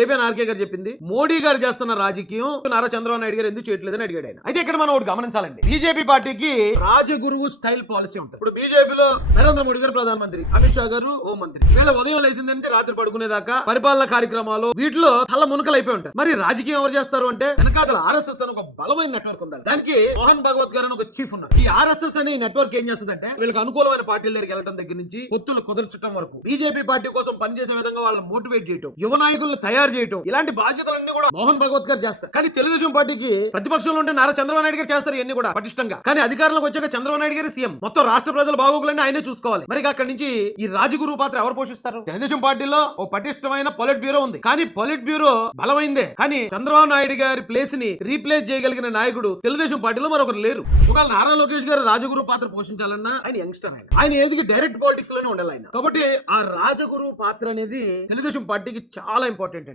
ABN RK గారు చెప్పింది. మోడీ గారు చేస్తున్న రాజకీయం నారా చంద్రబాబు నాయుడు గారు ఎందుకు చేయట్లేదని అడిగాడు ఆయన. అయితే ఇక్కడ మనం ఒకటి గమనించాలండి, బీజేపీ పార్టీకి రాజగురువు స్టైల్ పాలసీ ఉంటుంది. ఇప్పుడు బీజేపీలో నరేంద్ర మోడీ గారు ప్రధానమంత్రి, అమిత్ షా గారు హోం మంత్రి. వీళ్ళ ఉదయం లేచిందంటే రాత్రి పడుకునేదాకా పరిపాలన కార్యక్రమాలు వీటిలో తల మునకలు అయిపోయి ఉంటాయి. మరి రాజకీయం ఎవరు చేస్తారు అంటే వెనకాతల ఆర్ఎస్ఎస్ అని ఒక బలమైన నెట్వర్క్ ఉండాలి. దానికి మోహన్ భగవత్ గారు అని ఒక చీఫ్ ఉన్నారు. ఈ ఆర్ఎస్ఎస్ అని నెట్వర్క్ ఏం చేస్తుందంటే వీళ్ళకి అనుకూలమైన పార్టీల దగ్గరికి వెళ్ళడం దగ్గర నుంచి పొత్తులు కుదర్చడం వరకు బీజేపీ పార్టీ కోసం పనిచేసే విధంగా వాళ్ళని మోటివేట్ చేయడం, యువ నాయకులను తయారు చేయడం, ఇలాంటి బాధ్యతలన్నీ కూడా మోహన్ భగవత్ గారు చేస్తారు. కానీ తెలుగుదేశం పార్టీకి ప్రతిపక్షంలో ఉంటే నారా చంద్రబాబు నాయుడు గారు చేస్తారు ఇవన్నీ కూడా పటిష్టంగా. కానీ అధికారంలోకి వచ్చాక చంద్రబాబు నాయుడు గారు సీఎం, మొత్తం రాష్ట్ర ప్రజల బాగోగులన్నీ ఆయనే చూసుకోవాలి. మరి అక్కడి నుంచి ఈ రాజగురువు పాత్ర ఎవరు పోషిస్తారు? తెలుగుదేశం పార్టీలో ఓ పటిష్టమైన పొలిట్ బ్యూరో ఉంది. కానీ పొలిట్ బ్యూరో బలమైందే, కానీ చంద్రబాబు నాయుడు గారి ప్లేస్ ని రీప్లేస్ చేయగలిగిన నాయకుడు తెలుగుదేశం పార్టీలో మరొకరు లేరు. ఒకవేళ నారా లోకేష్ గారు రాజగురు పాత్ర పోషించాలన్నా ఆయన యంగ్స్టర్, ఆయన ఏజ్ కి డైరెక్ట్ పాలిటిక్స్ లోనే ఉండాలి ఆయన. కాబట్టి ఆ రాజగురు పాత్ర అనేది తెలుగుదేశం పార్టీకి చాలా ఇంపార్టెంట్ అండి.